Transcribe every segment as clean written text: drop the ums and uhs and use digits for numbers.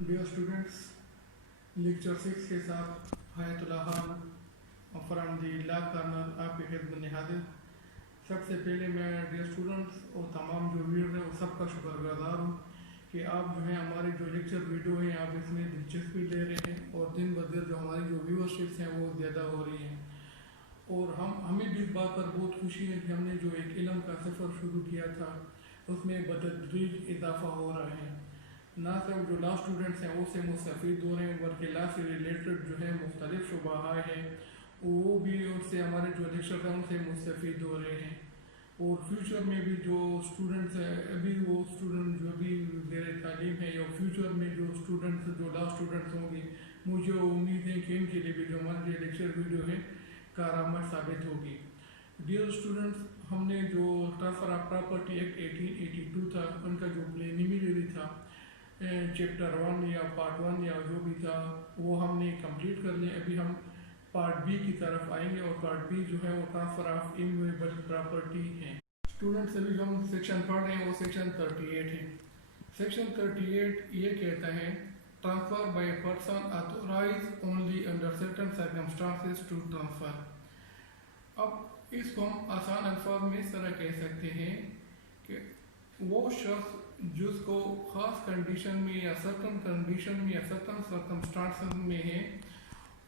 Dear students, lecture 6 के साथ Hayatullah Khan from the lab कर्नल आपकी खिदमत में हाजिर। सबसे पहले मैं डियर स्टूडेंट्स और तमाम जो व्यूअर हैं वो सबका शुक्रगुजार हूँ कि आप जो है हमारे जो लेक्चर वीडियो हैं आप इसमें दिलचस्पी ले रहे हैं और दिन ब दिन जो हमारी जो व्यूअरशिप्स हैं वो ज़्यादा हो रही हैं। और हमें भी इस बात पर बहुत खुशी है कि हमने जो एक इल्म का सफ़र शुरू किया था उसमें बतदरीज इजाफा हो रहा है। ना सिर्फ जो लॉ स्टूडेंट्स हैं उससे मुस्तफ़ीद हो रहे हैं बल्कि लॉ से रिलेटेड जो है मुख्तलिफ शुबहा हैं वो भी उससे हमारे जो लेक्चर हैं उनसे मुस्तफ़ीद हो रहे हैं। और फ्यूचर में भी जो स्टूडेंट्स हैं अभी वो स्टूडेंट जो भी ज़ेर तालीम है या फ्यूचर में जो स्टूडेंट्स जो लॉ स्टूडेंट्स होंगे मुझे उम्मीद है कि इनके लिए भी जो हमारे लेक्चर वीडियो है कारआमद साबित होगी। डियर स्टूडेंट्स, हमने जो ट्रांसफ़र ऑफ प्रॉपर्टी एक्ट 1882 था उनका जो प्रीलिमिनरी था चैप्टर 1 या पार्ट 1 या जो भी था वो हमने कंप्लीट कर लिया। अभी हम पार्ट बी की तरफ आएंगे और पार्ट बी जो है वो ट्रांसफ़र ऑफ इमूवेबल प्रॉपर्टी है। स्टूडेंट्स, अभी जो हम सेक्शन पढ़ रहे हैं वो सेक्शन 38 है। सेक्शन 38 ये कहता है transfer by person authorise only under certain circumstances to transfer. अब इसको हम आसान अल्फाज में इस तरह कह सकते हैं कि वो शख्स जिसको ख़ास कंडीशन में या सर्टन कंडीशन में या सर्टन सर्कमस्टांसेस में है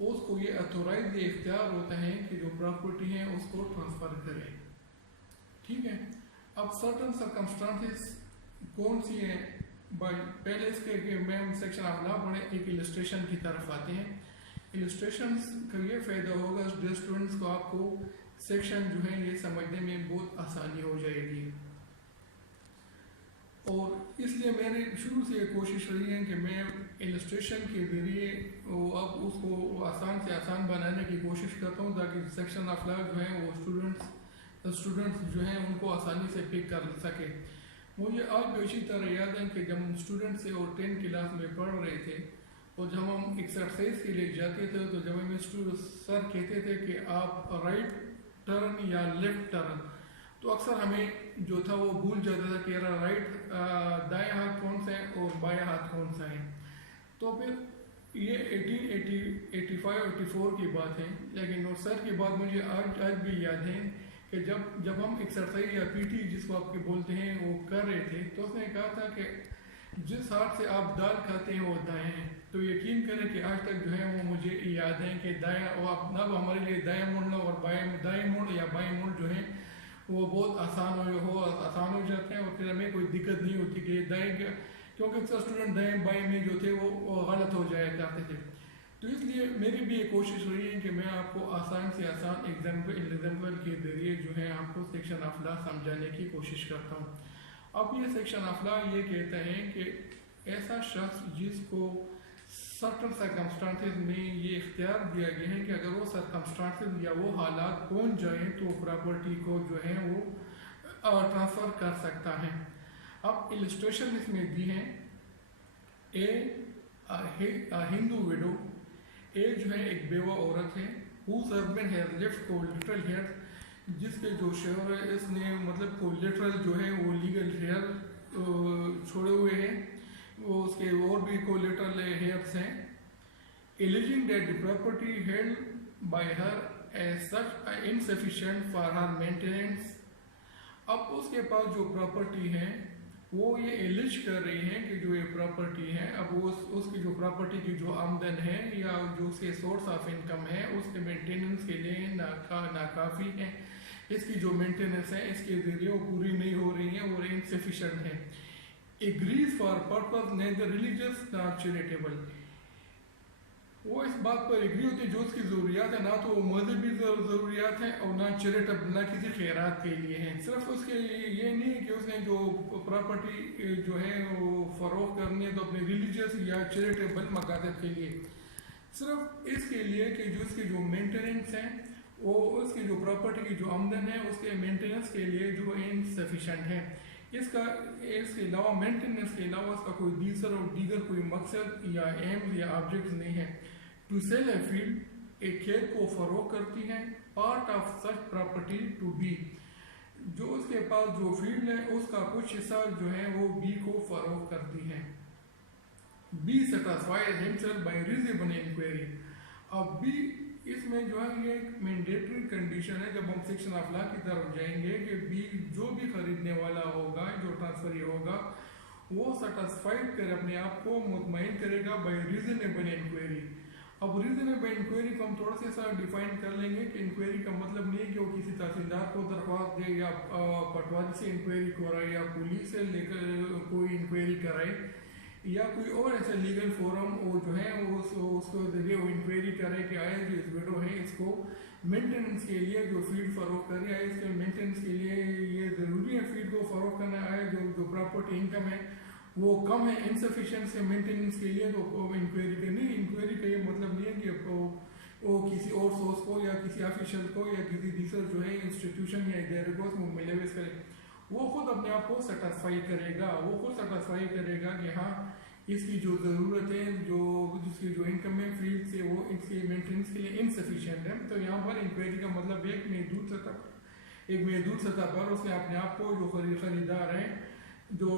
उसको ये अथोराइज ये इख्तियार होता है कि जो प्रॉपर्टी है उसको ट्रांसफ़र करे। ठीक है, अब सर्टन सर्कमस्टांसेस कौन सी हैं? पहले इसके कि मैं सेक्शन ऑफ लॉ पढ़े एक इलस्ट्रेशन की तरफ आते हैं। इलस्ट्रेशंस का ये फ़ायदा होगा स्टूडेंट्स को, आपको सेक्शन जो है ये समझने में बहुत आसानी हो जाएगी। और इसलिए मैंने शुरू से कोशिश रही है कि मैं इलस्ट्रेशन के ज़रिए अब उसको आसान से आसान बनाने की कोशिश करता हूँ ताकि सेक्शन ऑफ लॉ जो है वो स्टूडेंट्स जो हैं उनको आसानी से पिक कर सके। मुझे आज भी इसी तरह याद है कि जब हम स्टूडेंट से और 10 क्लास में पढ़ रहे थे और जब हम एक्सरसाइज के लिए जाते थे तो जब हमें सर कहते थे कि आप राइट टर्न या लेफ्ट टर्न, तो अक्सर हमें जो था वो भूल जाता था कि राइट दाएं हाथ कौन सा है और बाएं हाथ कौन सा है। तो फिर ये 1885-84 की बात है, लेकिन और सर की बात मुझे आज भी याद है कि जब हम एक्सरसाइज या पीटी जिसको आपके बोलते हैं वो कर रहे थे तो उसने कहा था कि जिस हाथ से आप दाल खाते हैं वो दाएं हैं। तो यकीन करें कि आज तक जो है वो मुझे याद है कि दाएं और आप ना हमारे लिए दाएं मुड़ना और दाएं मुड़ या बाएं मुड़ जो है वो बहुत आसान हो जाते हैं और फिर हमें कोई दिक्कत नहीं होती कि दाएं, क्योंकि अक्सर स्टूडेंट दाएं बाएं में जो थे वो गलत हो जाया करते थे। तो इसलिए मेरी भी ये कोशिश रही है कि मैं आपको आसान से आसान एग्जाम्पल के जरिए जो है आपको सेक्शन ऑफ लॉ समझाने की कोशिश करता हूँ। अब ये सेक्शन ऑफ लॉ ये कहता है कि ऐसा शख्स जिसको सर्टन सर्कमस्टांसेस में ये इख्तियार दिया गया है कि अगर वो सर्कमस्टांसेस या वो हालात पहुँच जाएँ तो प्रॉपर्टी को जो है वो ट्रांसफ़र कर सकता है। अब इलस्ट्रेशन इसमें दी है। हिंदू विडो, ए जो है एक बेवा औरत है, whose husband has left collateral heirs, जिसके जो शेयर है इसने मतलब कोलेटरल जो है वो लीगल हेयर छोड़े हुए हैं, वो उसके और भी कोलेटरल हेयर्स हैं। Alleging that the property held by her as such insufficient for her maintenance. अब उसके पास जो प्रॉपर्टी है वो ये एलिज कर रही है कि जो ये प्रॉपर्टी है अब वो उसकी जो प्रॉपर्टी की जो आमदन है या जो उसके सोर्स ऑफ इनकम है उसके मेंटेनेंस के लिए नाकाफ़ी है। इसकी जो मेंटेनेंस है इसके ज़रिए वो पूरी नहीं हो रही है और इनसफिशिएंट है। Agrees for purpose neither religious not charitable, वो इस बात पर एग्री होती है जो उसकी ज़रूरियात है ना तो वो मजहबी ज़रूरियात हैं और ना चैरिटेबल ना किसी खैरात के लिए हैं। सिर्फ उसके ये नहीं है कि उसने जो प्रॉपर्टी जो है वो फ़रोख्त करनी है तो अपने रिलीजियस या चैरिटेबल मकासद के लिए, सिर्फ इसके लिए कि जो उसकी जो मेंटेनेंस है वो उसकी जो प्रॉपर्टी की जो आमदन है उसके मेंटेनेंस के लिए जो इनसफिशिएंट है। इसके अलावा मेंटेनेंस के अलावा उसका कोई दीगर कोई मकसद या एम या ऑब्जेक्ट नहीं है। टू सेल ए फील्ड, एक खेत को फरोख्त करती है। Part of such property to be, जो उसके पास जो फील्ड है उसका कुछ हिस्सा जो है वो बी को फरोख्त करती है। be satisfied himself by reasonable inquiry. अब भी इसमें जो है ये एक मैंडेटरी कंडीशन है जब हम सेक्शन ऑफ लॉ की तरफ जाएंगे कि बी जो भी खरीदने वाला होगा जो ट्रांसफरी होगा वो सेटिस्फाइड करे अपने आप को मुतमईन करेगा बाय रीजनेबल इंक्वायरी. अब रीजनेबल इंक्वायरी को हम थोड़ा सा डिफाइन कर लेंगे कि इंक्वायरी का मतलब नहीं है कि वो किसी तहसीलदार को दरख्वास्त दे या पटवारी से इंक्वायरी कराए या पुलिस से लेकर कोई इंक्वायरी कराए या कोई और ऐसा लीगल फोरम वो जो है वो उसको जरिए वो इंक्वायरी करे कि आए जो इस विडो है इसको मेंटेनेंस के लिए जो फील्ड फरोख कर रही है इसके मेंटेनेंस के लिए ये ज़रूरी है फील्ड को फरोख करना आए जो प्रॉपर्टी इनकम है वो कम है इनसफिशिएंट से मेंटेनेंस के लिए तो इंक्वायरी करनी. इंक्वायरी का ये मतलब नहीं है कि वो किसी और सोर्स को या किसी ऑफिशियल को या किसी दूसरे जो है इंस्टीट्यूशन या इदारे को मुलविस करे. वो खुद अपने आप को सेटिस्फाई करेगा वो खुद सेटिस्फाई करेगा कि हाँ इसकी जो ज़रूरत है जो जिसकी जो इनकम है फील्ड से वो इसके मेंटेनेंस के लिए इनसफिशिएंट है. तो यहाँ पर इंक्वायरी का मतलब एक महदूद सतह पर उसने अपने आप को जो खरीदार हैं जो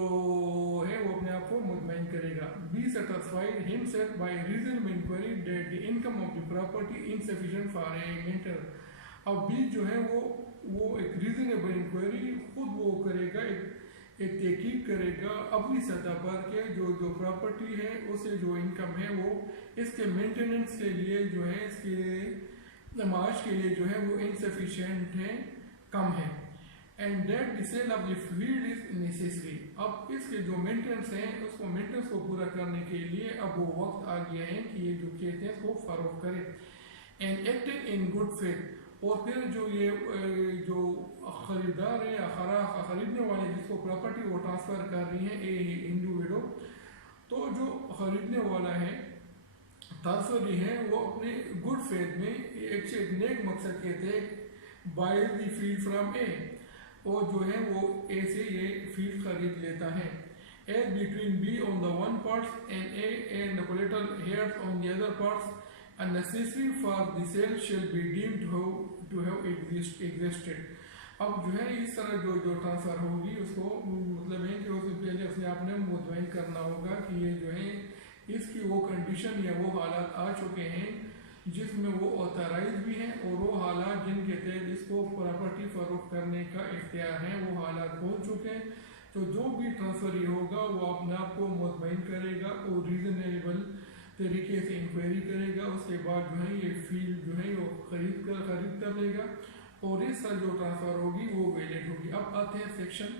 है वो अपने आप को मुतमईन करेगा. Be satisfied himself by reasonable inquiry that the income of the property insufficient for a maintain. अब बी जो है वो एक रीजनेबल इंक्वायरी खुद वो करेगा एक तहकीक करेगा अपनी सतह पर के जो प्रॉपर्टी है उसे जो इनकम है वो इसके मेंटेनेंस के लिए जो है इसके नमाज के लिए जो है वो इनसफिशिएंट है कम है. And that the sale of the field is necessary. अब इसके जो मेंटेनेंस है उसको मेंटेनेंस को पूरा करने के लिए अब वो वक्त आ गया है कि ये जो खेत है इसको फरोख्त करे. And acted in good faith. और फिर जो ये जो खरीदार है या खरीदने वाले जिसको प्रॉपर्टी वो ट्रांसफ़र कर रही है ए इंडिविडो तो जो खरीदने वाला है ट्रांसफरी है वो अपने गुड फेथ में एक नेक मकसद के थे बाय द फील्ड फ्रॉम ए और जो है वो ए से ये फील्ड खरीद लेता है. As between B on the one part and A and the collateral heirs on the other parts unnecessary for the sale shall be deemed to have existed. अब जो है इस तरह जो ट्रांसफ़र होगी उसको मतलब है कि उससे पहले अपने आप ने मुतमईन करना होगा कि ये जो है इसकी वो कंडीशन या वो हालात आ चुके हैं जिसमें वो ऑथराइज भी हैं और वो हालात जिनके तहत इसको प्रॉपर्टी फरोख्त करने का इख्तियार है वो हालात पहुँच चुके हैं. तो जो भी ट्रांसफरी होगा वो अपने आप को मुतमईन करेगा और रीज़नेबल तरीके से इंक्वायरी करेगा. उसके बाद जो है ये फील्ड जो है वो खरीद कर लेगा और इस साल जो ट्रांसफ़र होगी वो वैलिड होगी. अब आते हैं सेक्शन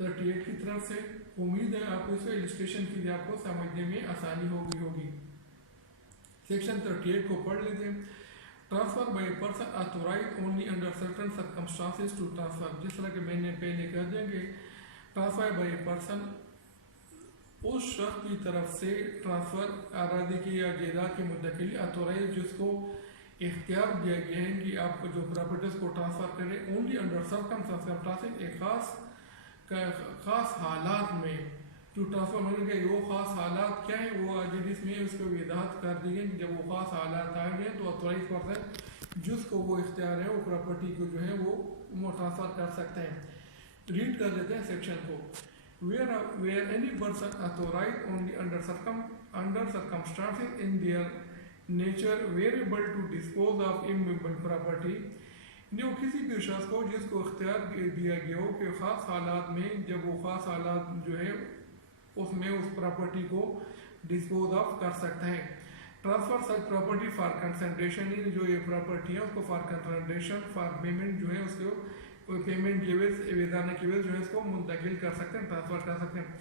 38 की तरफ से. उम्मीद है आपको इसको इलस्ट्रेशन के लिए आपको समझने में आसानी होगी. सेक्शन 38 को पढ़ लेते हैं. Transfer by person authorised only under certain circumstances to transfer. जिस तरह के मैंने पहले कह दिया कि ट्रांसफ़र बाय पर्सन उस शख्स की तरफ से ट्रांसफ़र आरादी की या जायदाद के मुद्दे के लिए ऑथोराइज जिसको इख्तियार दिया गया है कि आप जो प्रॉपर्टीज़ को ट्रांसफ़र करें ओनली अंडर सर्कमस्टांसेस एक ख़ास हालात में टू ट्रांसफ़र होने के वो ख़ास हालात क्या है वो आज जिसमें उसको वजाहत कर दी गई. जब वो ख़ास हालात आ गए तो ऑथोराइज पर्सन जिसको वो इख्तियार है वो प्रॉपर्टी को जो है वो ट्रांसफ़र कर सकते हैं. रीड कर लेते हैं सेक्शन को. Where any person authorized only under circumstances in their nature variable to dispose of immovable property. जो किसी भी शख्स को जिसको इख्तियार दिया गया हो कि ख़ास हालात में जब वो ख़ास हालात जो है उसमें उस प्रॉपर्टी को डिस्पोज ऑफ कर सकते हैं. Transfer such property for concentration जो ये प्रॉपर्टी है उसको फॉर कंसंट्रेशन फॉर पेमेंट जो है उसको पेमेंट के वेज वेदाना के वेज जो है इसको मुंतकिल कर सकते हैं ट्रांसफ़र कर सकते हैं.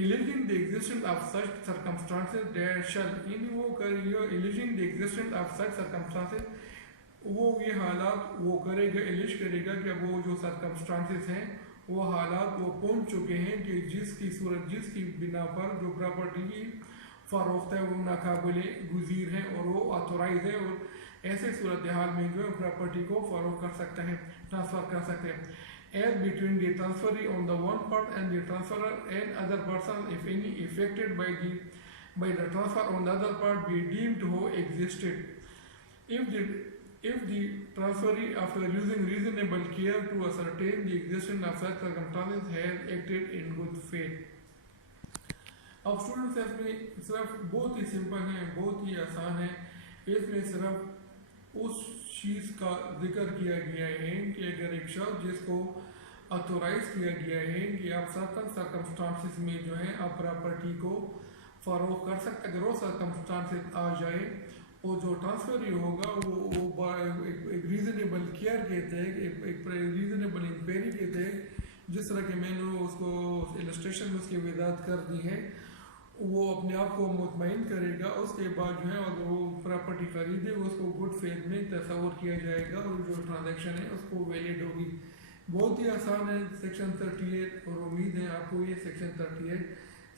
Alleging the existence of such circumstances that shall in वो करियो alleging the existence of such circumstances वो ये हालात वो करेगा एलिज करेगा कि वो जो सर्कमस्टांसेस हैं वो हालात वो पहुंच चुके हैं कि जिसकी बिना पर जो प्रॉपर्टी की फ़रोख्त है वो नाकाबिल गुज़ीर है और वो ऑथोराइज है और ऐसे सूरत हाल में जो है प्रॉपर्टी को फरोख्त कर सकते हैं ट्रांसफ़र कर सकते हैं. As between the transferee on the one part and the transferor and other person if any affected by the transfer on the other part be deemed to have existed. If the transferee after using reasonable care to ascertain the existence of such circumstances has acted in good faith. अब students इसमें सिर्फ बहुत ही simple है, बहुत ही आसान है। इसमें सिर्फ उस चीज़ का जिक्र किया गया है कि अगर एक शख्स जिसको ऑथोराइज किया गया है कि आप सर्टन सर्कमस्टांसिस में जो है आप प्रॉपर्टी को फरोख कर सकते, अगर वो सर्कमस्टांसिस आ जाए और जो ट्रांसफ़र ही होगा वो एक रीज़नेबल केयर के तहत, एक रीज़नेबल इंक्वायरी के तहत, जिस तरह के मैंने उसको इलस्ट्रेशन में उसकी वजाहत कर दी है, वो अपने आप को मुतमईन करेगा। उसके बाद जो है अगर वो प्रॉपर्टी खरीदे उसको गुड फेथ में तस्वर किया जाएगा और जो ट्रांजैक्शन है उसको वैलिड होगी। बहुत ही आसान है सेक्शन 38, और उम्मीद है आपको ये सेक्शन 38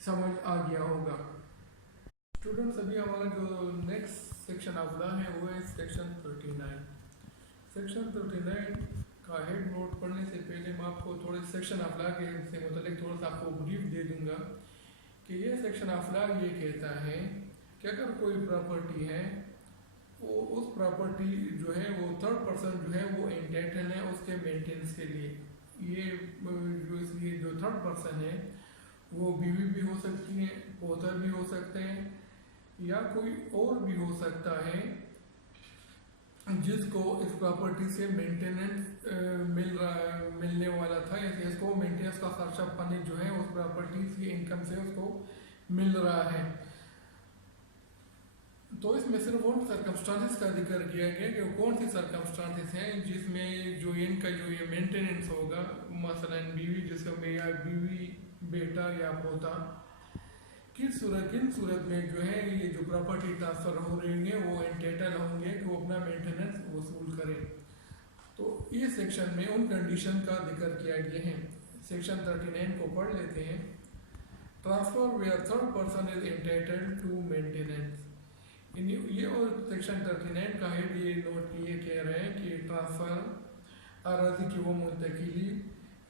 समझ आ गया होगा। स्टूडेंट्स अभी हमारा जो नेक्स्ट सेक्शन ऑफ लॉ है वो है सेक्शन 39। सेक्शन 39 का हेड नोट पढ़ने से पहले मैं आपको थोड़े सेक्शन ऑफ लॉ के से मुतालिक थोड़ा सा आपको ब्रीफ दे दूंगा कि ये सेक्शन ऑफ लॉ ये कहता है कि अगर कोई प्रॉपर्टी है, वो उस प्रॉपर्टी जो है वो थर्ड पर्सन जो है वो एंटाइटल है उसके मेंटेनेंस के लिए। ये जो थर्ड पर्सन है वो बीवी भी हो सकती है, पोतर भी हो सकते हैं, या कोई और भी हो सकता है जिसको इस प्रॉपर्टी से मेंटेनेंस मिलने वाला था, या इसको मेंटेनेंस का खर्चा पानी जो है उस प्रॉपर्टी की इनकम से उसको मिल रहा है। तो इसमें सिर्फ उन सर्कमस्टांसेस का जिक्र किया गया कि कौन सी सर्कमस्टांसेस हैं जिसमें जो इनका जो ये मेंटेनेंस होगा, मसलन बीवी जिसका या बीवी बेटा या पोता, किन सूरत में जो है ये जो प्रॉपर्टी ट्रांसफ़र हो रही है वो एंटाइटल होंगे कि वो अपना मेंटेनेंस वसूल करें। तो ये सेक्शन में उन कंडीशन का जिक्र किया गया है। सेक्शन 39 को पढ़ लेते हैं। Transfer where third person is entitled to maintenance. ये और सेक्शन 39 का हेड ये नोट ये कह रहे हैं कि ट्रांसफर अराजी की वो मुंतकिली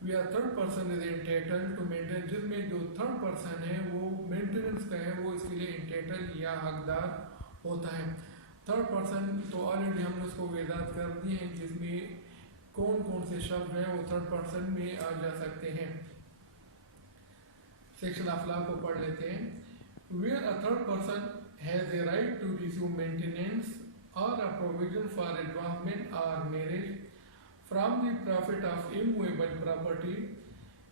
we are third person is entitled to maintain, जिसमें जो थर्ड पर्सन है वो मेंटेनेंस का है वो इसके लिए एंटाइटल या हकदार होता है। थर्ड पर्सन तो ऑलरेडी हमने उसको वजाहत कर दी है जिसमें कौन कौन से शब्द हैं वो थर्ड पर्सन में आ जा सकते हैं। सेक्शन ऑफ लॉ को पढ़ लेते हैं। Where a third person has a right to receive maintenance or a provision for advancement or marriage from the profit of immovable property,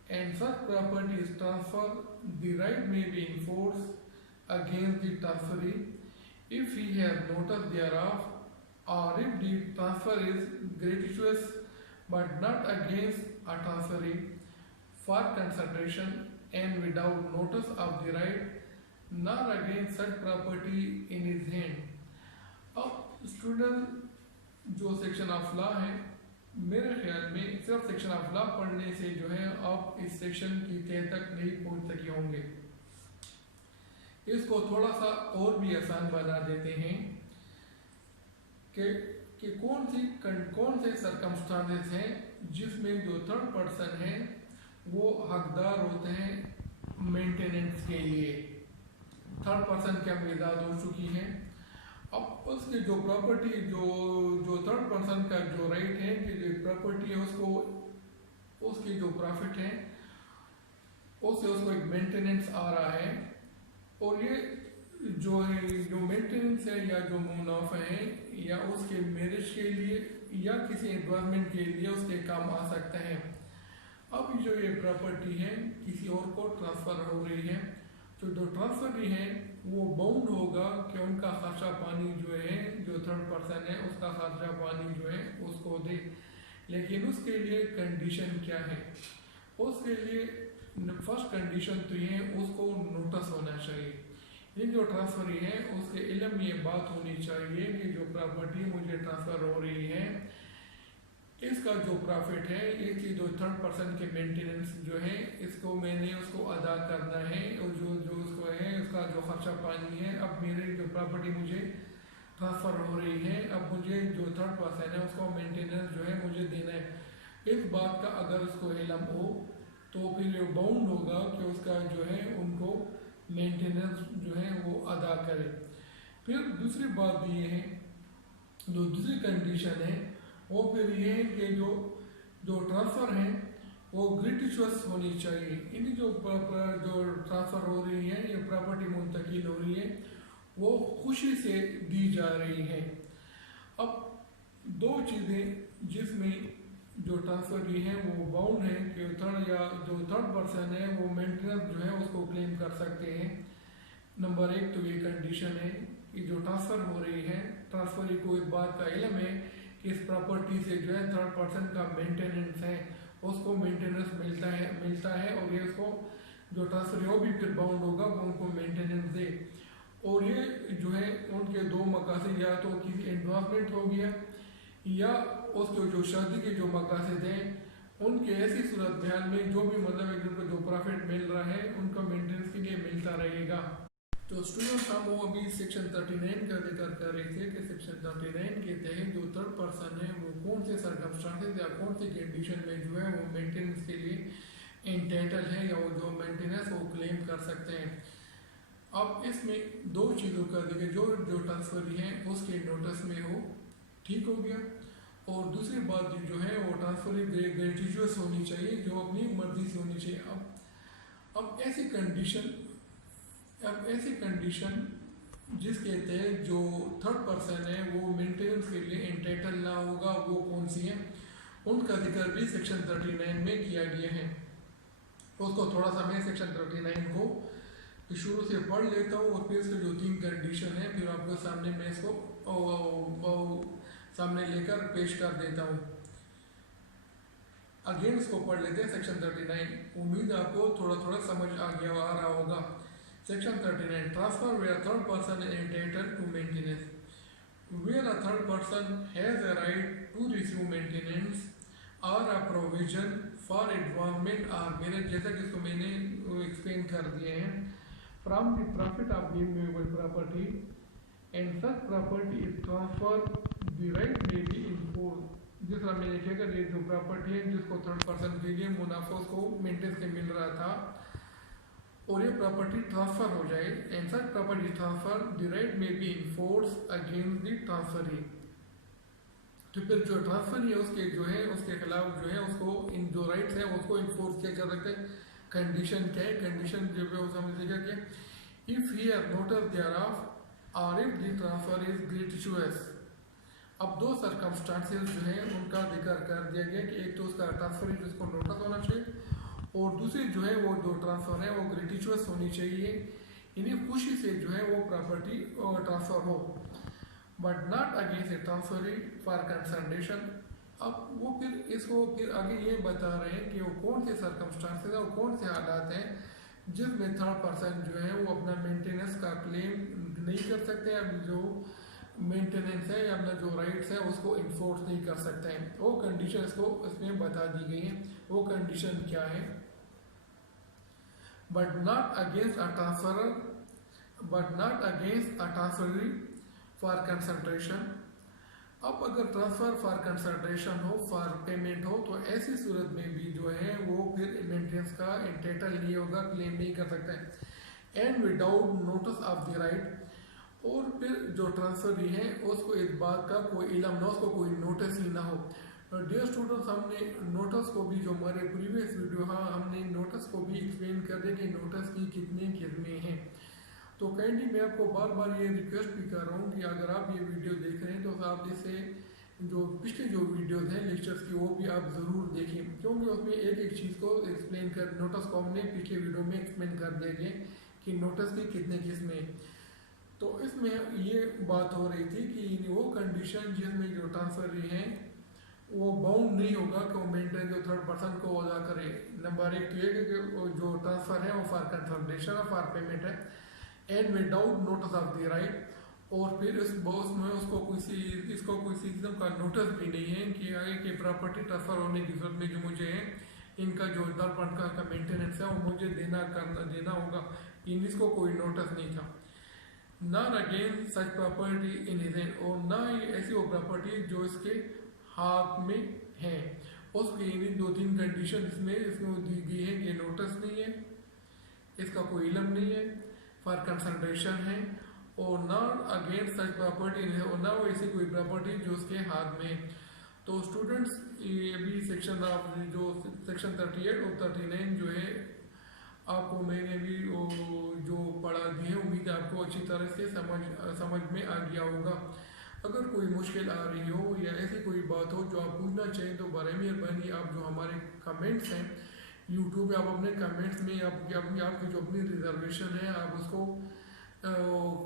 and such property is transferred, the right may be enforced against the transferee if he has notice thereof, or if the transfer is gratuitous but not against a transferee for consideration and without notice of the right, nor against such property in his hand. अब student जो section of law है, मेरे ख्याल में सिर्फ section of law पढ़ने से जो है आप इस सेक्शन की तह तक नहीं पहुंच सके होंगे। इसको थोड़ा सा और भी आसान बना देते हैं कि कौन से सर्कमस्टांसेस हैं जिसमें जो थर्ड पर्सन है वो हकदार होते हैं मेंटेनेंस के लिए। थर्ड पर्सन की हम वजाहत हो चुकी है। अब उसकी जो प्रॉपर्टी जो थर्ड पर्सन का जो राइट है कि जो प्रॉपर्टी है उसको उसकी जो प्रॉफिट है उससे उसको एक मेंटेनेंस आ रहा है, और ये जो है जो मेंटेनेंस है या जो मुनाफा है या उसके मैरिज के लिए या किसी एडवांसमेंट के लिए उसके काम आ सकता है। अब जो ये प्रॉपर्टी है किसी और को ट्रांसफ़र हो रही है, तो जो ट्रांसफरी है वो बाउंड होगा कि उनका खर्चा पानी जो है जो थर्ड पर्सन है उसका खर्चा पानी जो है उसको दे। लेकिन उसके लिए कंडीशन क्या है? उसके लिए फर्स्ट कंडीशन तो ये उसको नोटिस होना चाहिए। ये जो ट्रांसफरी है उसके इल्म में ये बात होनी चाहिए कि जो प्रॉपर्टी मुझे ट्रांसफ़र हो रही है इसका जो प्रॉफिट है इसकी जो थर्ड पर्सन के मेंटेनेंस जो है इसको मैंने उसको अदा करना है, और जो उसको है उसका जो खर्चा पानी है, अब मेरी जो प्रॉपर्टी मुझे ट्रांसफ़र हो रही है अब मुझे जो थर्ड पर्सन है उसको मेंटेनेंस जो है मुझे देना है। इस बात का अगर उसको इल्म हो तो फिर ये बाउंड होगा कि उसका जो है उनको मेंटेनेंस जो है वो अदा करे। फिर दूसरी बात ये है, जो दूसरी कंडीशन है वो फिर ये है कि जो ट्रांसफ़र है वो ग्रेटिचुअस होनी चाहिए। इन्हीं जो ट्रांसफ़र हो रही है या प्रॉपर्टी मुंतकिल हो रही है वो खुशी से दी जा रही है। अब दो चीज़ें जिसमें जो ट्रांसफ़र की हैं वो बाउंड है कि थर्ड पर्सन है वो मेंटेनेंस जो है उसको क्लेम कर सकते हैं। नंबर एक तो ये कंडीशन है कि जो ट्रांसफ़र हो रही है ट्रांसफ़र को इस बात का इल्म है कि इस प्रॉपर्टी से जो है थर्ड पर्सन का मेंटेनेंस है, उसको मेंटेनेंस मिलता है और ये उसको जो ट्रांसफ़र है वो भी फिर बाउंड होगा वो उनको मेंटेनेंस दे। और ये जो है उनके दो मकासद या तो किसी एडवांसमेंट हो गया या उसके जो शादी के जो मकासद हैं उनके ऐसी सूरत बयान में जो भी मतलब एक को जो प्रॉफिट मिल रहा है उनका मेंटेनेंस के लिए मिलता रहेगा। तो स्टूडेंट्स हम वो अभी सेक्शन 39 का जिक्र कर रहे थे कि सेक्शन 39 के तहत जो थर्ड पर्सन है वो कौन से सर्कमस्टांसेस या कौन सी कंडीशन में जो है वो मेंटेनेंस के लिए एंटाइटल है या वो जो मेंटेनेंस वो क्लेम कर सकते हैं। अब इसमें दो चीज़ों का देखिए जो ट्रांसफर है उसके नोटिस में हो, ठीक हो गया, और दूसरी बात जो है वो ट्रांसफर ग्रेटिचुअस होनी चाहिए जो अपनी मर्जी से होनी चाहिए। अब ऐसी कंडीशन जिसके तहत जो थर्ड पर्सन है वो मेंटेनेंस के लिए एंटाइटल ना होगा वो कौन सी है, उनका जिक्र भी सेक्शन 39 में किया गया है। उसको थोड़ा सा मैं सेक्शन 39 को शुरू से पढ़ लेता हूँ और फिर इसके जो 3 कंडीशन है फिर आपके सामने मैं इसको सामने लेकर पेश कर देता हूँ। अगेन इसको पढ़ लेते हैं सेक्शन 39। उम्मीद आपको थोड़ा समझ आ रहा होगा। Section 39 transfer where third person is entitled to maintenance where a third person has a right to receive maintenance or a provision for advancement और मेरे जैसा कि इसको मैंने एक्सप्लेन कर दिए हैं from the profit of the movable property and such property is transfer the right may be enforce. जिस तरह मैंने क्या कर जो प्रॉपर्टी है जिसको थर्ड पर्सन के लिए मुनाफा को मेंटेनेंस के मिल रहा था और ये प्रॉपर्टी ट्रांसफर हो जाए and such property transfer the right may be enforce against the transferee. तो फिर जो ट्रांसफर है उसके जो है उसके खिलाफ जो है उसको इन जो राइट्स है उसको इन्फोर्स किया जा सकता है। कंडीशन क्या है, कंडीशन जो है वो समझिएगा कि इफ ही हैव नोटिस देयरऑफ और इफ द ट्रांसफर इज ग्रेटिचुअस। अब दो सर्कमस्टांसेस जो है उनका जिक्र कर दिया गया कि एक तो उसका ट्रांसफर है जिसको नोटिस होना चाहिए और दूसरी जो है वो जो ट्रांसफर है वो ग्रेटिचुअस होनी चाहिए, इन्हें खुशी से जो है वो प्रॉपर्टी ट्रांसफर हो but not against A transferee for consultation. अब वो फिर इसको फिर आगे ये बता रहे हैं कि वो कौन से सर्कमस्टांसेस और कौन से हालात हैं जिसमें थर्ड पर्सन जो है वो अपना मेंटेनेंस का क्लेम नहीं कर सकते, अब जो मेंटेनेंस है या अपना जो राइट्स है उसको इन्फोर्स नहीं कर सकते हैं। वो कंडीशन इसको इसमें बता दी गई है। वो कंडीशन क्या है, but not against a transferee for consultation. अब अगर ट्रांसफर फॉर कंसल्टेशन हो फॉर पेमेंट हो तो ऐसी सूरत में भी जो है वो फिर मेंटेनेंस का एंटाइटल नहीं होगा, क्लेम नहीं कर सकता है and without notice of the right. और फिर जो ट्रांसफर है उसको इस बात का कोई इल्म ना, उसको कोई नोटिस ही ना हो। डियर स्टूडेंट्स, हमने नोटिस को भी जो हमारे प्रीवियस वीडियो हमने नोटिस को भी एक्सप्लेन कर दिया कि नोटिस की कितनी किस्में हैं। तो काइंडली मैं आपको बार बार ये रिक्वेस्ट भी कर रहा हूँ कि अगर आप ये वीडियो देख रहे हैं तो आप इसे जो पिछले जो वीडियोज़ हैं लेक्चर्स की वो भी आप ज़रूर देखें क्योंकि उसमें एक एक चीज़ को एक्सप्लेन कर नोटिस को हमने पिछले वीडियो में एक्सप्लेन कर दिया गया कि नोटिस की कितने किस्में। तो इसमें ये बात हो रही थी कि वो कंडीशन जिसमें जो ट्रांसफर हैं वो बाउंड नहीं होगा कि वो मेंटेन जो थर्ड पर्सन को अदा करे। नंबर एक तो ये कि जो ट्रांसफर है वो फॉर कंसल्टेशन और फॉर पेमेंट है and without notice of the right. और फिर इस बॉस में इसको कोई किस्म का नोटिस भी नहीं है कि आगे की प्रॉपर्टी ट्रांसफर होने की जरूरत में जो मुझे है इनका जो थर्ड पर्सन का मेंटेनेंस है वो मुझे देना होगा, इसको कोई नोटिस नहीं था। Not against such property in his hand, और ना ही ऐसी वो प्रॉपर्टी जो इसके हाथ में है। उसकी इन 2-3 कंडीशन इसमें दी गई है कि नोटिस नहीं है, इसका कोई इल्म नहीं है, फॉर कंसल्टेशन है और नॉट अगेंस्ट सच प्रॉपर्टी और ना वो ऐसी कोई प्रॉपर्टी जो उसके हाथ में। تو اسٹوڈنٹس یہ ابھی سیکشن آف جو سیکشن 38 اور 39 جو ہے آپ کو میں نے بھی جو پڑھا دی ہے، امید ہے آپ کو اچھی طرح سے سمجھ میں آ گیا ہوگا۔ اگر کوئی مشکل آ رہی ہو یا ایسی کوئی بات ہو جو آپ پوچھنا چاہیں تو برائے مہربانی آپ جو ہمارے کمنٹس ہیں یوٹیوب پہ، آپ اپنے کمنٹس میں آپ کی جو اپنی ریزرویشن ہے آپ اس کو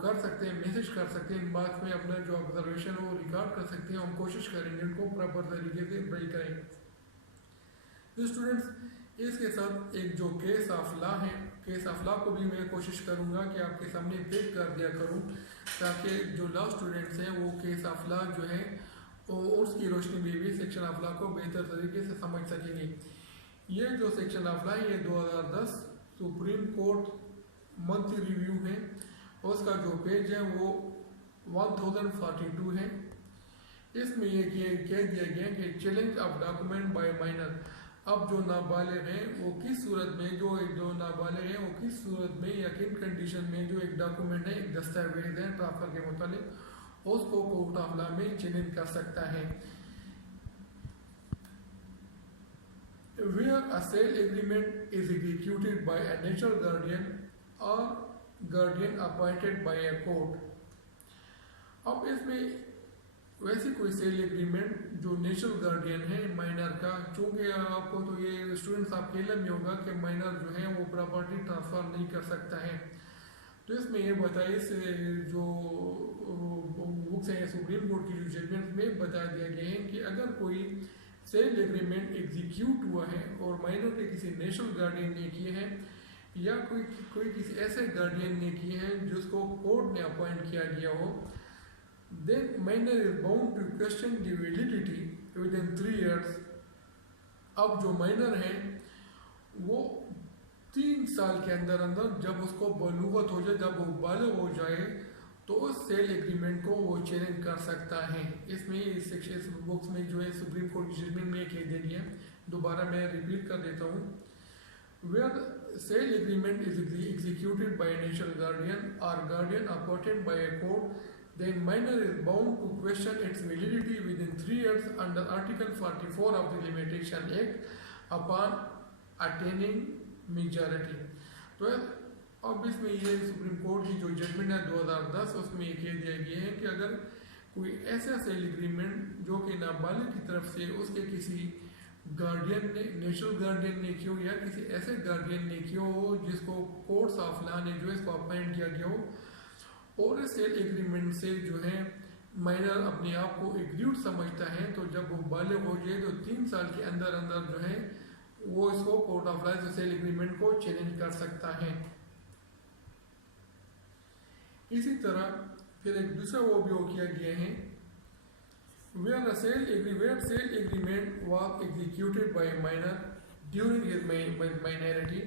کر سکتے ہیں، میسج کر سکتے ہیں، ان بات میں اپنا جو آبزرویشن ہے وہ ریکارڈ کر سکتے ہیں، ہم کوشش کریں گے ان کو پراپر طریقے سے بریک کریں۔ تو اسٹوڈنٹس اس کے ساتھ ایک جو کیس آف لا ہے، کیس آف لا کو بھی میں کوشش کروں گا کہ آپ کے سامنے پیش کر دیا کروں تاکہ جو لا اسٹوڈنٹس ہیں وہ کیس آف لا جو ہے اس کی روشنی میں بھی سیکشن آف لا کو بہتر طریقے سے سمجھ سکیں گے۔ یہ جو سیکشن آف لا ہے یہ 2010 سپریم کورٹ منتھلی ریویو ہے، اور اس کا جو پیج ہے وہ 1042 ہے۔ اس میں یہ کہہ دیا گیا کہ challenge of document by minor, اب جو نابالغ ہیں وہ کس صورت میں جو نابالغ ہیں وہ کس صورت میں یا کن کنڈیشن میں جو ایک ڈاکومنٹ ہے، ایک دستاویز ہے ٹرانسفر کے متعلق، اس کو کورٹ آف لا میں چیلنج کر سکتا ہے۔ Where a sale agreement is executed by a natural guardian or guardian appointed by a court۔ اب اس میں ویسی کوئی سیل ایگریمنٹ جو نیچرل گارڈین ہے مائنر کا، چونکہ آپ کو تو یہ اسٹوڈنٹس آپ کے علم میں ہوگا کہ مائنر جو ہے وہ پراپرٹی ٹرانسفر نہیں کر سکتا ہے، تو اس میں یہ بتایا جو بکس ہیں سپریم کورٹ کی جو ججمنٹ میں بتا دیا گیا ہے کہ اگر کوئی سیل ایگریمنٹ ایگزیکیوٹ ہوا ہے اور مائنر کے کسی نیشنل گارڈین نے کیے ہیں یا کوئی کسی ایسے گارڈین نے کیے ہیں جس کو کورٹ نے اپوائنٹ کیا گیا ہو، then minor is bound to question the validity within 3 years۔ اب جو مائنر ہیں وہ 3 سال کے اندر جب اس کو بلوغت ہو جائے، جب وہ بالغ ہو جائے تو اس سیل ایگریمنٹ کو وہ چیلنج کر سکتا ہے۔ اس میں اس سیکشن بکس میں جو ہے سپریم کورٹ کی ججمنٹ میں کہہ دیا گیا، دوبارہ میں ریپیٹ کر دیتا ہوں۔ where sale agreement is executed by a natural guardian or guardian appointed by a court, then minor is bound to question its validity within 3 years under Article 44 of the Limitation Act upon attaining majority۔ تو اب اس میں یہ supreme court کی جو judgment ہے 2010، اس میں یہ کہہ دیا گیا ہے کہ اگر کوئی ایسا سیل ایگریمنٹ جو کہ نابالغ کی طرف سے اس کے کسی گارڈین نے، نیچرل گارڈین نے کیا ہو یا کسی ایسے گارڈین نے کیا ہو جس کو کورٹس آف لا نے جو اس کو اپوائنٹ کیا گیا ہو، اور اس سیل ایگریمنٹ سے جو ہے مائنر اپنے آپ کو ایگریوڈ سمجھتا ہے، تو جب وہ بالغ ہو جائے تو 3 سال کے اندر جو ہے وہ اس کو court of law sale agreement کو چیلنج کر سکتا ہے۔ اسی طرح پھر ایک دوسرا وہ بھی کیا گیا ہے where sale agreement was executed by a minor during his minority۔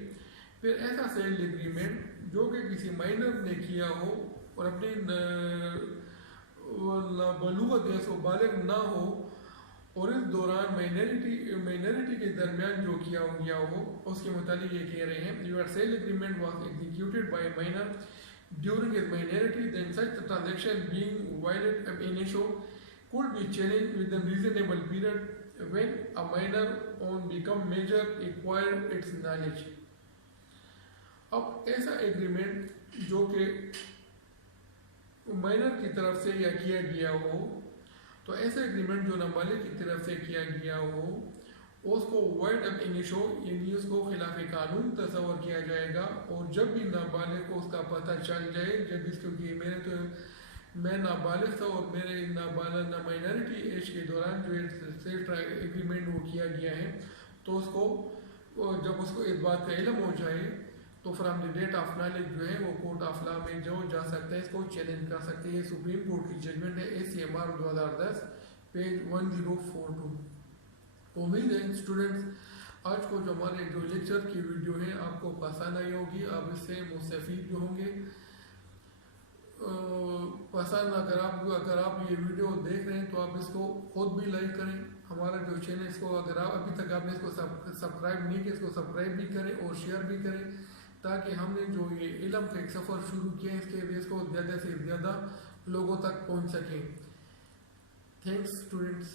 پھر ایسا سیل ایگریمنٹ جو کہ کسی مائنر نے کیا ہو اور اپنی بلوغت ہے سو بالغ نہ ہو، اور اس دوران مائنرٹی کے درمیان جو کیا گیا ہو، اس کے متعلق یہ کہہ رہے ہیں your sale agreement was executed by a minor during his minority, then such a transaction being violated ab initio could be challenged within reasonable period when a minor on become major acquired its knowledge۔ اب ایسا agreement جو کہ minor کی طرف سے یا کیا گیا ہو، تو ایسا ایگریمنٹ جو نابالغ کی طرف سے کیا گیا ہو اس کو وائڈ اب انیشو یعنی اس کو خلاف قانون تصور کیا جائے گا، اور جب بھی نابالغ کو اس کا پتہ چل جائے، جب اس کیونکہ میں نابالغ تھا اور میرے مائنرٹی ایج کے دوران جو سیل ایگریمنٹ وہ کیا گیا ہے، تو اس کو جب اس کو اس بات کا علم ہو جائے تو from the debt of knowledge جو ہے وہ کورٹ آف لا میں جو جا سکتا ہے، اس کو چیلنج کر سکتے ہیں۔ یہ سپریم کورٹ کی ججمنٹ ہے ACMR 2010 پیج 1042۔ امید ہے اسٹوڈنٹس آج کو جو ہمارے جو لیکچر کی ویڈیو ہے آپ کو پسند آئی ہوگی، آپ اس سے مستفید جو ہوں گے۔ پسند اگر آپ یہ ویڈیو دیکھ رہے ہیں تو آپ اس کو خود بھی لائک کریں، ہمارا جو چینل اس کو اگر ابھی تک آپ نے اس کو سبسکرائب نہیں کیا اس کو سبسکرائب بھی کریں اور شیئر بھی کریں، تاکہ ہم نے جو یہ علم کا ایک سفر شروع کیا ہے اس کو زیادہ سے زیادہ لوگوں تک پہنچ سکیں۔ Thanks students.